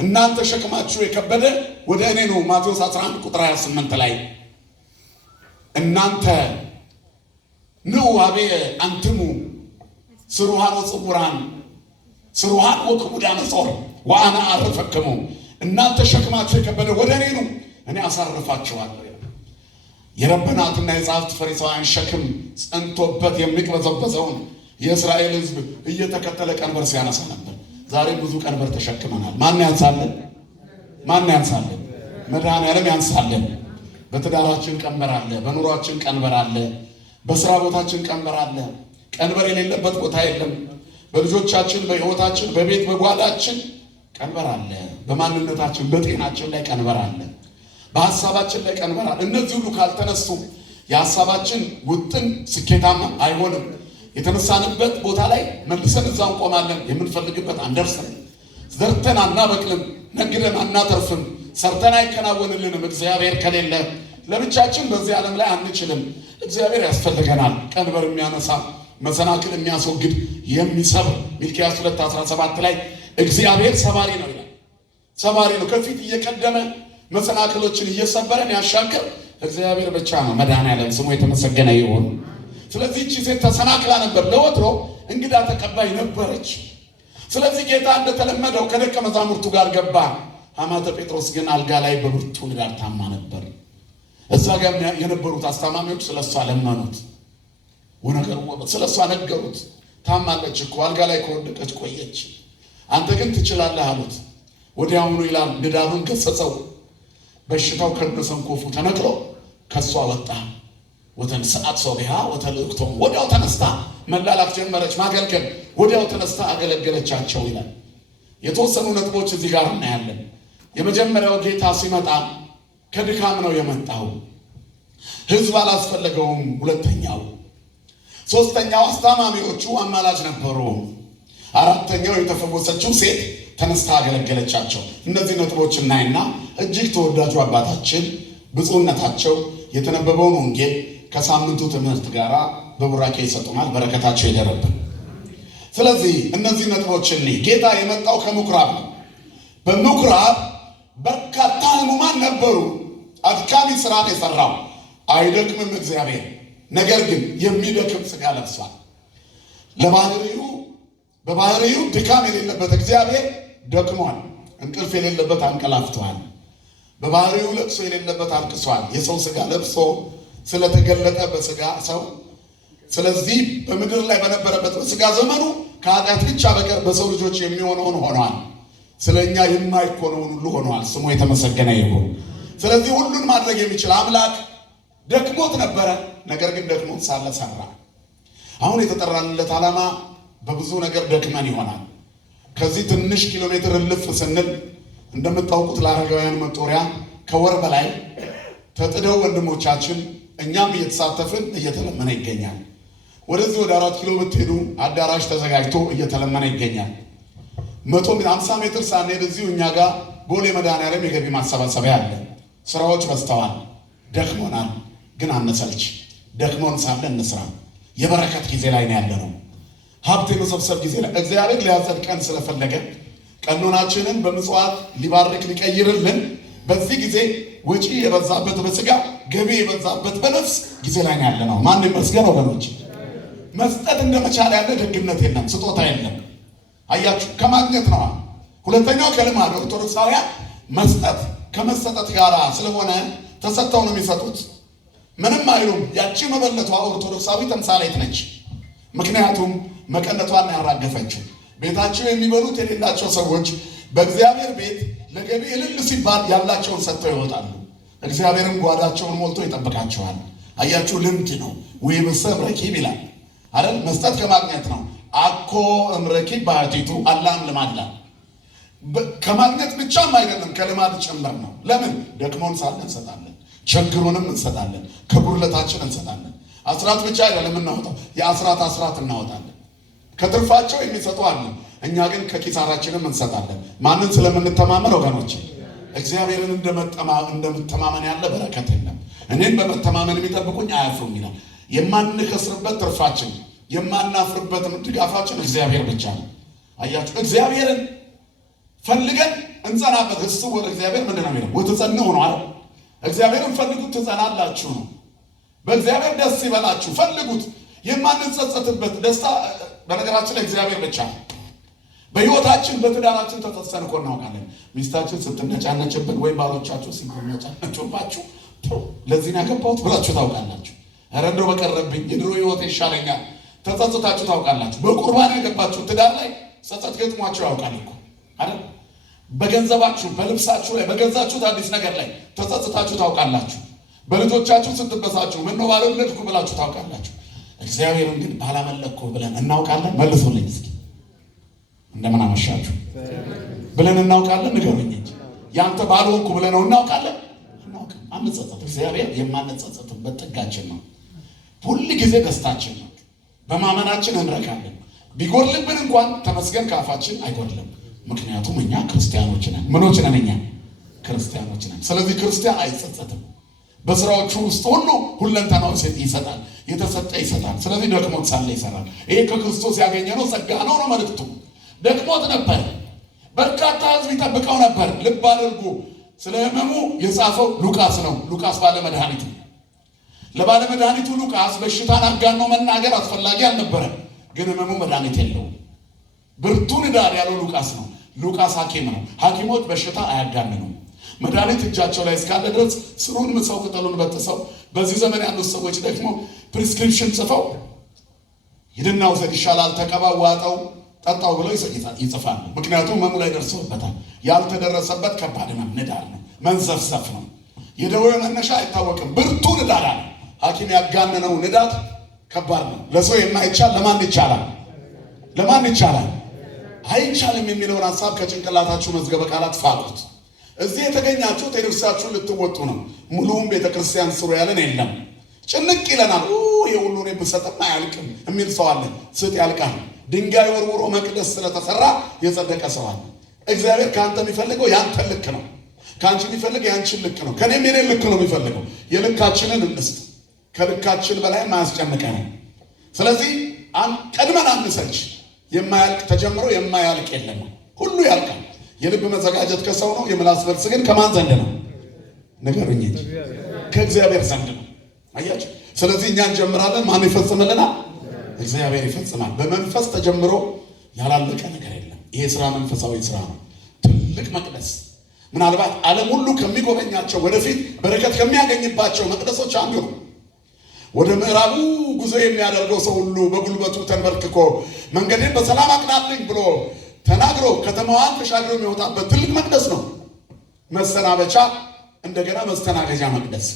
እናንተ ሸክማችሁ የከበደ ወደ እኔ ነው። ማቴዎስ 11 ቁጥር 28 ላይ እናንተ ንዑ ኀቤየ አንትሙ ስሩሃን ወጽቡራን ስሩሃን ወክቡዳነ ጾር ወአነ አርፈክሙ። እናንተ ሸክማችሁ የከበደ ወደ እኔ ነው፣ እኔ አሳርፋችኋለሁ። የረበናትና የጸሐፍት ፈሪሳውያን ሸክም ጸንቶበት የሚቅበዘበዘውን የእስራኤል ሕዝብ እየተከተለ ቀንበር ሲያነሳ ነበር። ዛሬ ብዙ ቀንበር ተሸክመናል። ማን ያንሳለን? ማን ያንሳለን? መድኃኔዓለም ያንሳለን። በትዳራችን ቀንበር አለ፣ በኑሯችን ቀንበር አለ፣ በስራ ቦታችን ቀንበር አለ። ቀንበር የሌለበት ቦታ የለም። በልጆቻችን፣ በሕይወታችን፣ በቤት በጓዳችን ቀንበር አለ። በማንነታችን፣ በጤናችን ላይ ቀንበር አለ። በሐሳባችን ላይ ቀንበር አለ። እነዚህ ሁሉ ካልተነሱ የሐሳባችን ውጥን ስኬታማ አይሆንም። የተነሳንበት ቦታ ላይ መልሰን እዛው እንቆማለን። የምንፈልግበት አንደርስም። ዘርተን አናበቅልም፣ ነግደን አናተርፍም፣ ሰርተን አይከናወንልንም። እግዚአብሔር ከሌለ ለብቻችን በዚህ ዓለም ላይ አንችልም። እግዚአብሔር ያስፈልገናል። ቀንበር የሚያነሳ መሰናክል የሚያስወግድ የሚሰብር ሚልክያስ 2:17 ላይ እግዚአብሔር ሰባሪ ነው ይላል። ሰባሪ ነው፣ ከፊት እየቀደመ መሰናክሎችን እየሰበረን ያሻገር እግዚአብሔር ብቻ ነው። መድኃኔዓለም ስሙ የተመሰገነ ይሁን። ስለዚህ እቺ ሴት ተሰናክላ ነበር። ለወትሮ እንግዳ ተቀባይ ነበረች። ስለዚህ ጌታ እንደተለመደው ከደቀ መዛሙርቱ ጋር ገባ። ሐማተ ጴጥሮስ ግን አልጋ ላይ በብርቱ ንዳድ ታማ ነበር። እዛ ጋር የነበሩት አስታማሚዎች ስለሷ ለመኑት፣ ስለሷ ነገሩት። ታማለች እኮ አልጋ ላይ ከወደቀች ቆየች፣ አንተ ግን ትችላለህ አሉት። ወዲያውኑ ይላል ንዳዱን ገሰጸው። በሽታው ከነሰንኮፉ ተነቅሎ ከሷ ወጣ። ወተንሥአት ሶቢሃ ወተልእክቶም፣ ወዲያው ተነስታ መላላክ ጀመረች፣ ማገልገል። ወዲያው ተነስታ አገለገለቻቸው ይላል። የተወሰኑ ነጥቦች እዚህ ጋር እናያለን። የመጀመሪያው ጌታ ሲመጣ ከድካም ነው የመጣው፣ ሕዝብ አላስፈለገውም። ሁለተኛው፣ ሶስተኛው አስታማሚዎቹ አማላጅ ነበሩ። አራተኛው የተፈወሰችው ሴት ተነስታ አገለገለቻቸው። እነዚህ ነጥቦች እናይና እጅግ ተወዳጁ አባታችን ብፁዕነታቸው የተነበበውን ወንጌል ከሳምንቱ ትምህርት ጋር በቡራኬ ይሰጡናል። በረከታቸው ይደረብን። ስለዚህ እነዚህ ነጥቦችን ጌታ የመጣው ከምኩራብ ነው። በምኩራብ በርካታ ሕሙማን ነበሩ። አድካሚ ስራን የሰራው አይደክምም እግዚአብሔር። ነገር ግን የሚደክም ስጋ ለብሷል። በባህሪው ድካም የሌለበት እግዚአብሔር ደክሟል። እንቅልፍ የሌለበት አንቀላፍቷል። በባህሪው ለቅሶ የሌለበት አልቅሷል። የሰው ስጋ ለብሶ ስለተገለጠ በስጋ ሰው። ስለዚህ በምድር ላይ በነበረበት በስጋ ዘመኑ ከኃጢአት ብቻ በቀር በሰው ልጆች የሚሆነውን ሆኗል። ስለኛ የማይኮነውን ሁሉ ሆኗል። ስሙ የተመሰገነ ይሁን። ስለዚህ ሁሉን ማድረግ የሚችል አምላክ ደክሞት ነበረ። ነገር ግን ደክሞት ሳለ ሰራ። አሁን የተጠራንለት ዓላማ በብዙ ነገር ደክመን ይሆናል። ከዚህ ትንሽ ኪሎ ሜትር እልፍ ስንል እንደምታውቁት ለአረጋውያን መጦሪያ ከወር በላይ ተጥደው ወንድሞቻችን እኛም እየተሳተፍን እየተለመነ ይገኛል። ወደዚህ ወደ 4 ኪሎ ብትሄዱ አዳራሽ ተዘጋጅቶ እየተለመነ ይገኛል። 150 ሜትር ሳንሄድ እዚሁ እኛ ጋር ቦሌ መድኃኔዓለም የገቢ ማሰባሰቢያ አለ። ስራዎች በዝተዋል፣ ደክሞናል፣ ግን አነሰልች። ደክሞን ሳለ እንስራ። የበረከት ጊዜ ላይ ነው ያለነው። ሀብት የመሰብሰብ ጊዜ ላይ እግዚአብሔር ሊያጸድቀን ስለፈለገ ቀኖናችንን በምጽዋት ሊባርክ ሊቀይርልን በዚህ ጊዜ ወጪ የበዛበት በስጋ ገቢ የበዛበት በነፍስ ጊዜ ላይ ነው ያለነው። ማን ይመስገን ወገኖች። መስጠት እንደመቻል ያለ ደግነት የለም፣ ስጦታ የለም። አያችሁ፣ ከማግኘት ነው። ሁለተኛው ከልማድ ኦርቶዶክሳውያን መስጠት ከመሰጠት ጋር ስለሆነ ተሰጥተው ነው የሚሰጡት። ምንም አይሉም። ያቺ መበለቷ ኦርቶዶክሳዊ ተምሳሌት ነች። ምክንያቱም መቀነቷን ያራገፈችው ቤታቸው የሚበሉት የሌላቸው ሰዎች በእግዚአብሔር ቤት ለገቢ እልል ሲባል ያላቸውን ሰጥተው ይወጣሉ። እግዚአብሔርም ጓዳቸውን ሞልቶ ይጠብቃቸዋል። አያችሁ፣ ልምድ ነው። ወይብሰ እምረኪብ ይላል አይደል? መስጠት ከማግኘት ነው። አኮ እምረኪብ ባህቲቱ አላም ልማድ ይላል። ከማግኘት ብቻም አይደለም ከልማድ ጭምር ነው። ለምን? ደክሞን ሳለ እንሰጣለን፣ ችግሩንም እንሰጣለን፣ ከጉድለታችን እንሰጣለን። አስራት ብቻ አይደለም እናወጣው፣ የአስራት እናወጣለን። ከትርፋቸው የሚሰጡ አሉ። እኛ ግን ከኪሳራችንም እንሰጣለን። ማንን ስለምንተማመን ወገኖች? እግዚአብሔርን እንደምተማመን ያለ በረከት የለም። እኔን በመተማመን የሚጠብቁኝ አያፍሩም ይላል። የማንከስርበት ትርፋችን፣ የማናፍርበት ድጋፋችን እግዚአብሔር ብቻ ነው። አያችሁ፣ እግዚአብሔርን ፈልገን እንጸናበት። እሱ ወደ እግዚአብሔር ምንድን ነው የሚለው? ወትጸንዑ ነው አይደል? እግዚአብሔርን ፈልጉት ትጸናላችሁ ነው። በእግዚአብሔር ደስ ይበላችሁ ፈልጉት። የማንጸጸትበት ደስታ በነገራችን ላይ እግዚአብሔር ብቻ ነው። በሕይወታችን በትዳራችን ተጸጽተን እኮ እናውቃለን። ሚስታችን ስትነጫነጭብን ወይም ባሎቻችሁ ሲነጫነጩባችሁ ለዚህ ነው ያገባሁት ብላችሁ ታውቃላችሁ። ኧረ እንደው በቀረብኝ የድሮ ሕይወት ይሻለኛል ተጸጽታችሁ ታውቃላችሁ። በቁርባን ያገባችሁ ትዳር ላይ ጸጸት ገጥሟችሁ ያውቃል እኮ አይደል? በገንዘባችሁ በልብሳችሁ ላይ በገዛችሁት አዲስ ነገር ላይ ተጸጽታችሁ ታውቃላችሁ። በልጆቻችሁ ስትበሳችሁ ምነው ባልወለድኩ ብላችሁ ታውቃላችሁ። እግዚአብሔርን ግን ባላመለኩ ብለን እናውቃለን? መልሱልኝ እስኪ። እንደምን አመሻችሁ ብለን እናውቃለን? ንገሩኝ እንጂ ያንተ ባልሆንኩ ብለን ነው እናውቃለን? እናውቃለን። አንጸጸት። እግዚአብሔር የማንጸጸትበት ጥጋችን ነው። ሁል ጊዜ ደስታችን ነው። በማመናችን እንረካለን። ቢጎድልብን እንኳን ተመስገን ከአፋችን አይጎድልም። ምክንያቱም እኛ ክርስቲያኖች ነን። ምኖች ነን? እኛ ክርስቲያኖች ነን። ስለዚህ ክርስቲያን አይጸጸትም። በስራዎቹ ውስጥ ሁሉ ሁለንተናው ይሰጣል፣ የተሰጠ ይሰጣል። ስለዚህ ደክሞት ሳለ ይሰራል። ይሄ ከክርስቶስ ያገኘነው ጸጋ ነው ነው መልእክቱ። ደክሞት ነበር። በርካታ ሕዝብ ይጠብቀው ነበር። ልብ አድርጉ። ስለ ሕመሙ የጻፈው ሉቃስ ነው። ሉቃስ ባለመድኃኒቱ ለባለመድኃኒቱ ሉቃስ በሽታን አጋኖ መናገር አስፈላጊ አልነበረም። ግን ሕመሙ መድኃኒት የለውም። ብርቱ ንዳድ ያለው ሉቃስ ነው። ሉቃስ ሐኪም ነው። ሐኪሞች በሽታ አያጋንኑም። መድኃኒት እጃቸው ላይ እስካለ ድረስ ስሩን ምሰው ቅጠሉን በጥሰው፣ በዚህ ዘመን ያሉት ሰዎች ደግሞ ፕሪስክሪፕሽን ጽፈው ሂድና ውሰድ ይሻላል፣ ተቀባው፣ ዋጠው፣ ጠጣው ብለው ይጽፋሉ። ምክንያቱም ሕመሙ ላይ ደርሶበታል። ያልተደረሰበት ከባድ ነው፣ ንዳድ ነው፣ መንዘፍዘፍ ነው። የደዌው መነሻ አይታወቅም። ብርቱ ንዳድ አለ። ሐኪም ያጋነነው ንዳድ ከባድ ነው። ለሰው የማይቻል ለማን ይቻላል? ለማን ይቻላል? አይቻልም የሚለውን ሐሳብ ከጭንቅላታችሁ መዝገበ ቃላት ፋቁት። እዚህ የተገኛችሁት የነፍሳችሁን ልትወጡ ነው። ሙሉውን ቤተክርስቲያን ስሩ ያለን የለም። ጭንቅ ይለናል። የሁሉ እኔ ብሰጥም አያልቅም የሚል ሰው አለ። ስጥ ያልቃል። ድንጋይ ወርውሮ መቅደስ ስለተሰራ የጸደቀ ሰው አለ። እግዚአብሔር ከአንተ የሚፈልገው ያንተን ልክ ነው። ከአንቺ የሚፈልግ ያንቺን ልክ ነው። ከኔም የኔን ልክ ነው የሚፈልገው። የልካችንን እንስጥ። ከልካችን በላይ ማያስጨንቀን። ስለዚህ ቀድመን አንሰች። የማያልቅ ተጀምሮ የማያልቅ የለም። ሁሉ ያልቃል። የልብ መዘጋጀት ከሰው ነው። የምላስ መልስ ግን ከማን ዘንድ ነው? ንገሩኝ እንጂ ከእግዚአብሔር ዘንድ ነው። አያችሁ። ስለዚህ እኛ እንጀምራለን። ማን ይፈጽምልናል? እግዚአብሔር ይፈጽማል። በመንፈስ ተጀምሮ ያላለቀ ነገር የለም። ይሄ ስራ መንፈሳዊ ስራ ነው። ትልቅ መቅደስ ምናልባት ዓለም ሁሉ ከሚጎበኛቸው ወደፊት በረከት ከሚያገኝባቸው መቅደሶች አንዱ ነው። ወደ ምዕራቡ ጉዞ የሚያደርገው ሰው ሁሉ በጉልበቱ ተንበርክኮ መንገዴን በሰላም አቅናልኝ ብሎ ተናግሮ ከተማዋን ተሻግሮ የሚወጣበት ትልቅ መቅደስ ነው። መሰናበቻ እንደገና መስተናገጃ መቅደስ